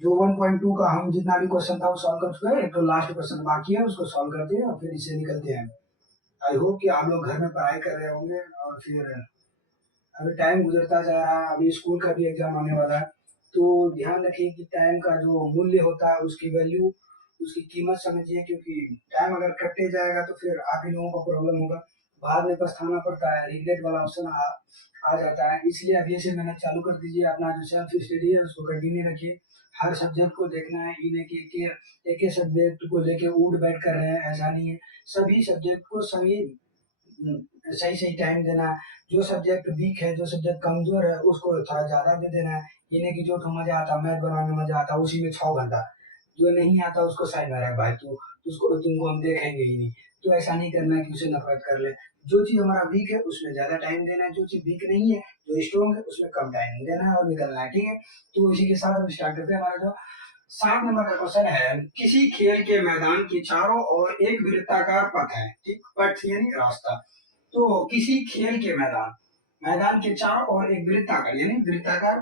जो 1.2 का हम जितना भी क्वेश्चन था वो सॉल्व कर चुके हैं, एक तो लास्ट क्वेश्चन बाकी है, उसको सॉल्व करते हैं और फिर इससे निकलते हैं। आई होप कि आप लोग घर में पढ़ाई कर रहे होंगे। और फिर अभी टाइम गुजरता जा रहा है, अभी स्कूल का भी एग्जाम आने वाला है, तो ध्यान रखिए कि टाइम का जो मूल्य होता है उसकी वैल्यू, उसकी कीमत समझिए, क्योंकि टाइम अगर कटते जाएगा तो फिर आप ही लोगों को प्रॉब्लम होगा, बाद में पछताना पड़ता है, रिग्रेट वाला ऑप्शन आ जाता है। इसलिए अभी से मेहनत चालू कर दीजिए, अपना जो सेल्फ स्टडी है उसको कंटिन्यू रखिए, हर सब्जेक्ट को देखना है, ये नहीं कि एक ही सब्जेक्ट को लेके उठ बैठ कर रहे हैं, ऐसा नहीं है। सभी सब्जेक्ट को सभी सही सही टाइम देना है। जो सब्जेक्ट वीक है, जो सब्जेक्ट कमजोर है, उसको थोड़ा ज्यादा दे देना है। ये नहीं कि जो तो मजा आता मैथ बनाने में मजा आता उसी में 6 घंटा, जो नहीं आता उसको साइड में रख भाई, तू उसको तुमको हम देखेंगे ही नहीं। तो ऐसा नहीं करना है कि उसे नफरत कर ले। जो चीज हमारा वीक है उसमें ज्यादा टाइम देना है, जो चीज वीक नहीं है, जो स्ट्रॉन्ग है उसमें कम टाइम देना है और निकलना है, ठीक है। तो इसी के साथ हम स्टार्ट करते हैं। हमारा जो 7 नंबर का क्वेश्चन है, किसी खेल के मैदान के चारों ओर एक वृत्ताकार पथ है, ठीक, पथ यानी रास्ता। तो किसी खेल के मैदान मैदान के चारों ओर एक वृत्ताकार यानी वृत्ताकार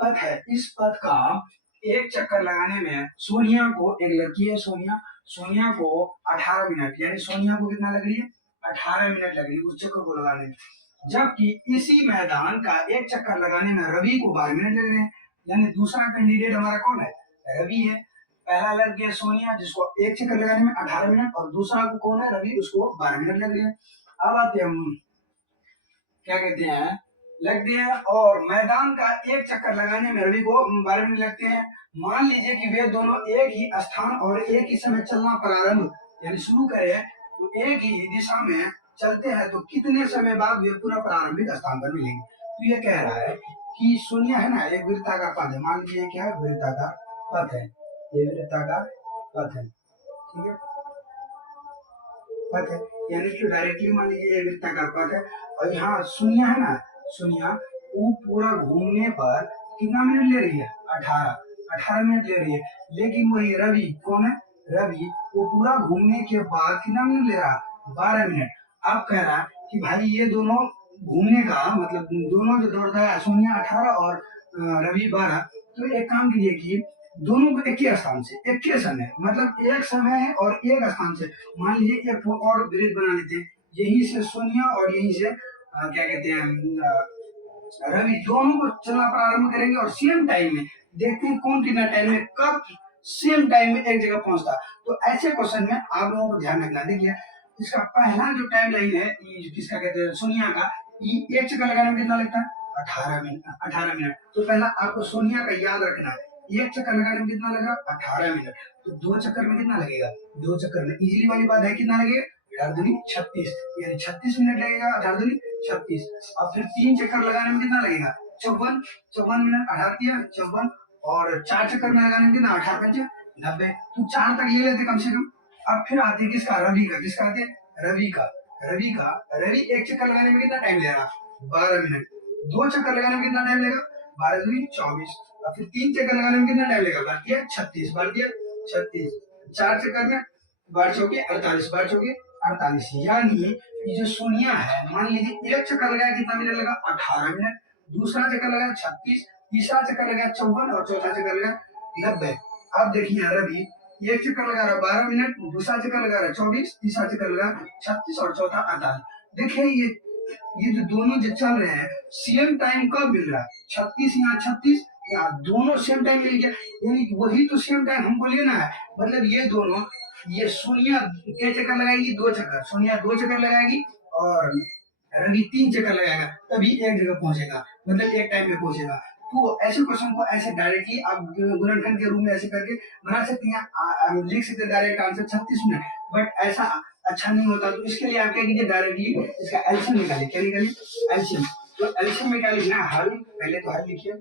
पथ है। इस पथ का एक चक्कर लगाने में सोनिया को, एक लड़की है सोनिया, सोनिया को 18 मिनट, यानी सोनिया को कितना लग रही है, 18 मिनट लग रही है उस चक्कर को लगाने में। जबकि इसी मैदान का एक चक्कर लगाने में रवि को 12 मिनट लग रहे हैं। यानी दूसरा कैंडिडेट हमारा कौन है, रवि है। पहला लग गया सोनिया जिसको एक चक्कर लगाने में 18 मिनट, और दूसरा को कौन है, रवि, उसको 12 मिनट लग रही है। अब आते हैं हम क्या कहते हैं, लगते हैं, और मैदान का एक चक्कर लगाने में रवि को 12 मिनट लगते हैं। मान लीजिए कि वे दोनों एक ही स्थान और एक ही समय चलना प्रारंभ यानी शुरू करें, तो एक ही दिशा में चलते हैं तो कितने समय बाद वे पुनः प्रारंभिक स्थान पर मिलेंगे। तो ये कह रहा है कि सोनिया है ना, एक वृत्ताकार पथ है, मान लीजिए क्या है, वृत्ताकार पथ है, ये वृत्ताकार पथ है, ठीक है, पथ है, यानी कि डायरेक्टली मान लीजिए एक वृत्ताकार पथ है। और यहाँ शून्य है ना, शून्य वो पूरा घूमने पर कितना मिनट ले रही है, 18 मिनट ले रही है। लेकिन वही रवि कौन है, रवि वो पूरा घूमने के बाद कितना मिनट ले रहा है, 12 मिनट। अब कह रहा है कि भाई ये दोनों घूमने का मतलब दोनों जो दौड़ रहा है, शून्य 18 और रवि 12, तो एक काम कीजिए कि दोनों को एक ही स्थान से एक ही समय, मतलब एक समय है और एक स्थान से, मान लीजिए एक और ब्रिज बना लेते हैं, यहीं से सोनिया और यहीं से क्या कहते हैं रवि, दोनों को चलना प्रारंभ करेंगे और सेम टाइम में देखते हैं कौन कितना टाइम में कब सेम टाइम में एक जगह पहुंचता। तो ऐसे क्वेश्चन में आप लोगों को ध्यान रखना। देखिए इसका पहला जो टाइम लाइन है, ये किसका कहते हैं, सोनिया का, ये एक चक्कर लगाने में कितना लगता है, 18 मिनट, 18 मिनट। तो पहला आपको सोनिया का याद रखना है, एक चक्कर लगाने में कितना लगा, 18 मिनट। तो 2 चक्कर में कितना लगेगा, 2 चक्कर में इजीली वाली बात है, कितना लगेगा, 18 दूनी 36, यानी 36 मिनट लगेगा, 18 दूनी 36। और फिर 3 चक्कर लगाने में कितना लगेगा, 54, 54 मिनट, 18 54, और 4 चक्कर में लगाने में कितना, 18 5 90। तो 4 तक ले लेते कम से कम। अब फिर आते हैं किसका, रवि का, किसका आते हैं, रवि का, रवि का, रवि एक चक्कर लगाने में कितना टाइम ले रहा, 12 मिनट। 2 चक्कर लगाने में कितना टाइम लेगा, 12 दूनी 24। और फिर 3 चक्कर लगाने में कितना टाइम लेगा, बढ़ 36, बढ़ 36। 4 चक्कर में 12 चौके 48, 12 चौके 48। यानी ये जो सोनिया है, मान लीजिए एक चक्कर लगाया कितना मिनट लगा, 18 मिनट, दूसरा चक्कर लगाया 36, तीसरा चक्कर लगाया 54, और चौथा चक्कर लगाया 90। अब देखिए रवि एक चक्कर लगा रहा 12 मिनट, दूसरा चक्कर लगा रहा 24, तीसरा चक्कर लगा 36, और चौथा 48। देखिए ये जो दोनों जो चल रहे हैं सेम टाइम कब मिल रहा है, 36 यहाँ 36, यहाँ दोनों सेम टाइम मिल गया, यानी वही तो सेम टाइम हमको लेना है। मतलब ये दोनों, ये सोनिया क्या चक्कर लगाएगी, 2 चक्कर, सोनिया 2 चक्कर लगाएगी और रवि 3 चक्कर लगाएगा, तभी एक जगह पहुंचेगा, मतलब एक टाइम में पहुंचेगा। तो ऐसे क्वेश्चन को ऐसे डायरेक्टली आप गुणनखंड के रूप में ऐसे करके बना सकते हैं, लिख सकते हैं डायरेक्ट आंसर 36 मिनट। बट ऐसा अच्छा नहीं होता, तो इसके लिए आप क्या कीजिए, डायरेक्टली इसका एलसीएम निकालिए। क्या निकालिए, एलसीएम। तो एलसीएम में क्या लिखना है, हल, पहले तो हल लिखिए,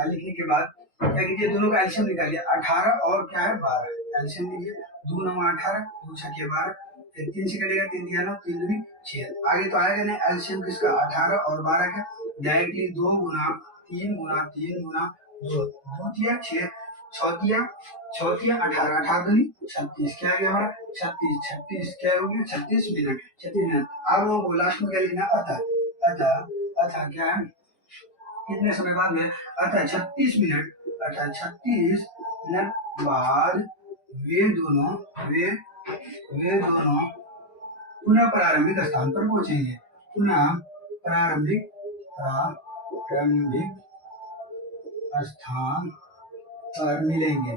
हल लिखने के बाद क्या कीजिए, दोनों का एलसीएम निकालिए, 18 और क्या है 12, एलसीएम लीजिए, 2 9 18, 2 6 12, फिर 3 से कटेगा, 3 दिया 9, 3 दूनी 6, आगे तो आएगा नहीं, एलसीएम किसका 18 और 12 का, डायरेक्टली 2 गुना 3 गुना 3 गुना 2, 2 दिया 6, 6 दिया 18, 18 दूनी 36, क्या आ गया हमारा 36, 36 क्या हो गया, 36 मिनट, 36 मिनट। आप लोगों को लास्ट में क्या लिखना, अतः अतः अतः क्या है, कितने समय बाद में, अतः 36 मिनट, अच्छा 36 मिनट बाद वे वे दोनों पुनः प्रारंभिक स्थान पर पहुंचेंगे। पुनः प्रारंभिक प्रारंभिक स्थान पर मिलेंगे।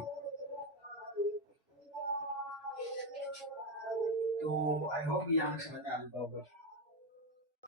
तो आई होप ये हमें समझ में आ चुका होगा।